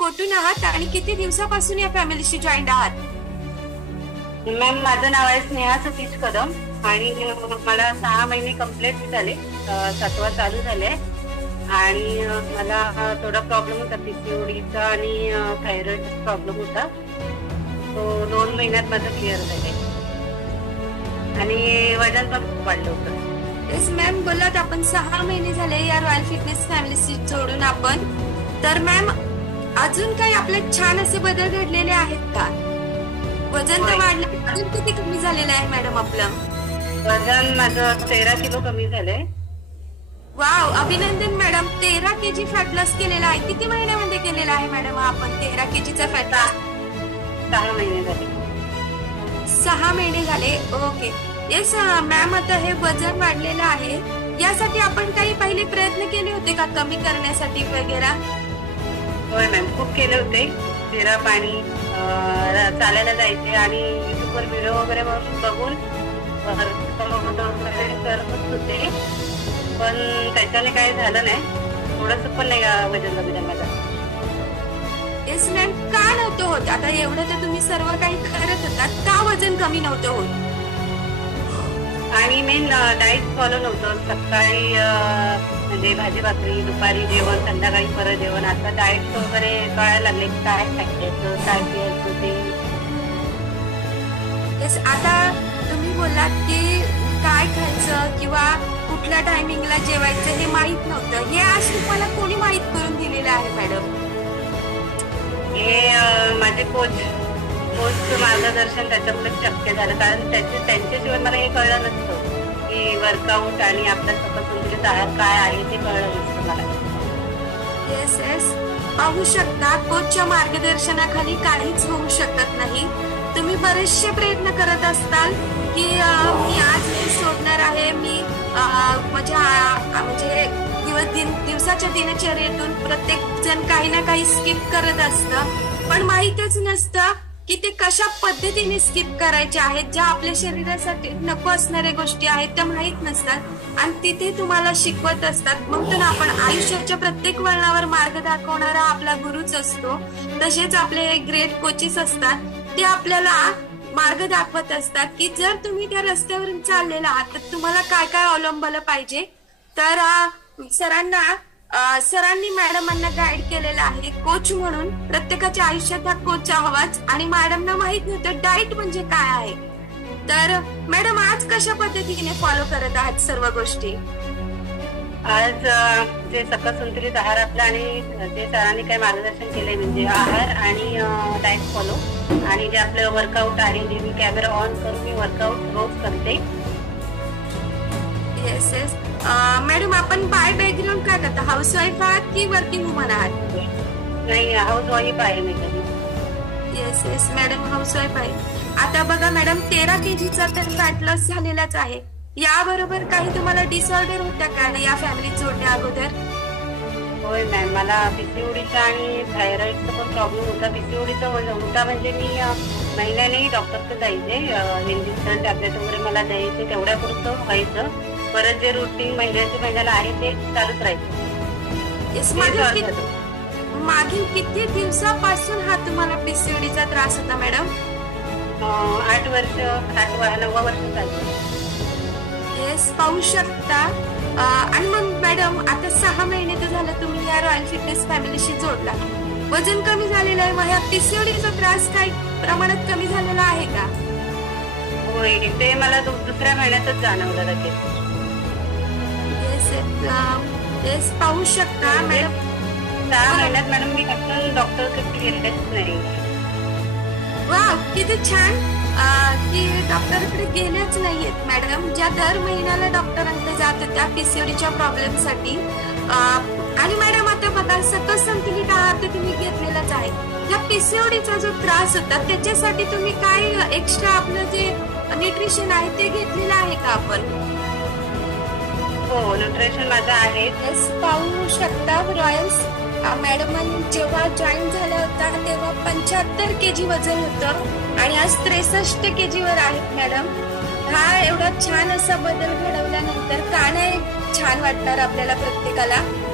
कुठून आहात आणि किती दिवसापासून या फॅमिलीशी जॉईंट आहात? मॅम, माझं नाव आहे स्नेहा सतीश कदम आणि मला 6 महिने कंप्लीट झाले, 7वा चालू झाले आणि मला थोडा प्रॉब्लेम होता पीसीओडीचा आणि थायरॉइडचा प्रॉब्लेम होता. तो 2 महिन्यात माझं क्लिअर झाले आणि वजन पण खूप वाढलं होतं. येस मॅम, बोललात आपण 6 महिने झाले या रॉयल फिटनेस फॅमिलीशी जोडून आपण. तर मॅम, अजून काही आपले छान असे बदल घडलेले आहेत का? वजन तर वाढलं, अजून किती कमी झालेलं आहे मॅडम आपलं? वजन माझं 13 किलो कमी झालंय. वाव, अभिनंदन मॅडम. 13 केजी फॅट लॉस केलेला आहे. किती महिन्यामध्ये केलेला आहे मॅडम आपण 13 केजीचा फॅट लॉस? 6 महिने झाले. 6 महिने झाले. ओके. येस मॅम, आता हे वजन वाढलेलं आहे, यासाठी आपण काही पहिले प्रयत्न केले होते का कमी करण्यासाठी वगैरे? होय मॅम, खूप केले होते. जिरा पाणी, चालायला जायचे आणि युट्यूबवर व्हिडिओ वगैरे बघून करत होते, पण त्याच्याने काही झालं नाही. थोडंसं पण नाही वजन कमी झालं माझं. येस मॅम, का नव्हतं होत? आता एवढं तर तुम्ही सर्व काही करत होतात, का वजन कमी नव्हतं होत? आणि मेन डाएट फॉलो नव्हतं. सकाळी म्हणजे भाजी भाकरी, दुपारी जेवण, संध्याकाळी परत जेवण. आता डाएट वगैरे कळायला लागले, काय खायचं, काय प्यायचं ते. येस, आता तुम्ही बोललात की काय खायचं किंवा कुठल्या टायमिंगला जेवायचं हे माहित नव्हतं. हे आज तुम्हाला कोणी माहित करून दिलेलं आहे मॅडम? हे माझे कोचचं मार्गदर्शन त्याच्यामुळे शक्य झालं, कारण त्यांच्याशिवाय मला हे कळलं नसतं की वर्कआउट आणि आपल्या संतुलित आहार काय आहे ते कळलं नसतं मला. येस येस, पाहू शकता, कोचच्या मार्गदर्शनाखाली काहीच होऊ शकत नाही. तुम्ही बरेचसे प्रयत्न करत असताल की मी आज हे सोडणार आहे, मी म्हणजे दिवसाच्या दिनचर्येतून प्रत्येक जण काही ना काही स्किप करत असतं, पण माहीतच नसतं की ते कशा पद्धतीने स्किप करायचे आहेत. ज्या आपल्या शरीरासाठी नको असणाऱ्या गोष्टी आहेत त्या माहीत नसतात आणि तिथे तुम्हाला शिकवत असतात. म्हणून आपण आयुष्याच्या प्रत्येक वळणावर मार्ग दाखवणारा आपला गुरुच असतो. तसेच आपले ग्रेट कोचेस असतात, ते आपल्याला मार्ग दाखवत असतात की जर तुम्ही त्या रस्त्यावरून चाललेला आहात तर तुम्हाला काय काय अवलंबलं पाहिजे. तर सरांनी मॅडमांना गाईड केलेलं आहे. कोच म्हणून प्रत्येकाच्या आयुष्यात हा कोच हवाच आणि मॅडमना माहित नव्हतं डाएट म्हणजे काय आहे. तर मॅडम, आज कशा पद्धतीने फॉलो करत आहात सर्व गोष्टी? आज जे सकस संतुलित आहार आपला आणि जे सरांनी काही मार्गदर्शन केले म्हणजे आहार आणि डाएट फॉलो आणि जे आपलं वर्कआउट आहे, जे मी कॅमेरा ऑन करून मी वर्कआउट रोज करते. येस येस मॅडम, आपण बाय बॅकग्राऊंड काय करता? हाऊस वाईफ आहात की वर्किंग वुमन आहात? नाही, हाऊस वाईफ आहे मी कधी. Yes yes madam, house wife आहे. आता बघा मॅडम, 13 केजीचा तर फॅट लॉस झालेलाच आहे. याबरोबर काही तुम्हाला डिसऑर्डर होता का या फॅमिलीत जोडण्या अगोदर? होय मॅम, मला पीसीओडीचा आणि थायरॉइडचा पण प्रॉब्लेम होता. पीसीओडीचा होता म्हणजे मी महिन्याने डॉक्टरकडे जायचे, इंजेक्शन टॅब्लेट वगैरे मला द्यायचे, तेवढ्यापुरतं व्हायचं. परत जे रुटीन महिन्याला आहे ते चालूच राहायचं. मागील किती दिवसापासून हा तुम्हाला पीसीओडीचा त्रास होता मॅडम? 8 वर्ष, 9 वर्ष चालतं. येस, पाहू शकता. आणि मग मॅडम, आता 6 महिने तर झालं तुम्ही या रॉयल फिटनेस फॅमिलीशी जोडला, वजन कमी झालेलं आहे. मग ह्या पीसीओडीचा त्रास काही प्रमाणात कमी झालेला आहे का? होय, ते मला दुसऱ्या महिन्यातच जाणवलं लगेच. येस, पाहू शकता मॅडम. 6 महिन्यात मॅडम मी अजून डॉक्टरकडे गेलेच नाही. वाव, किती छान की डॉक्टरकडे गेलेच नाहीयेत मॅडम. ज्या दर महिन्याला डॉक्टरांकडे जात होत्या पीसीओडीच्या प्रॉब्लेम साठी. आणि मॅडम, आता बघा, सकस संतुलित आहार तर तुम्ही घेतलेलाच आहे. या पीसीओडीचा जो त्रास होता त्याच्यासाठी तुम्ही काय एक्स्ट्रा आपलं जे न्यूट्रिशन आहे ते घेतलेलं आहे का आपण? हो, न्यूट्रिशन माझं आहे. येस, पाहू शकता रॉयल्स मॅडम जेव्हा जॉईन झाल्या होत्या तेव्हा 75 केजी वजन होतं आणि आज 63 केजीवर आहेत मॅडम. हा एवढा छान असा बदल घडवल्यानंतर का नाही छान वाटणार आपल्याला प्रत्येकाला.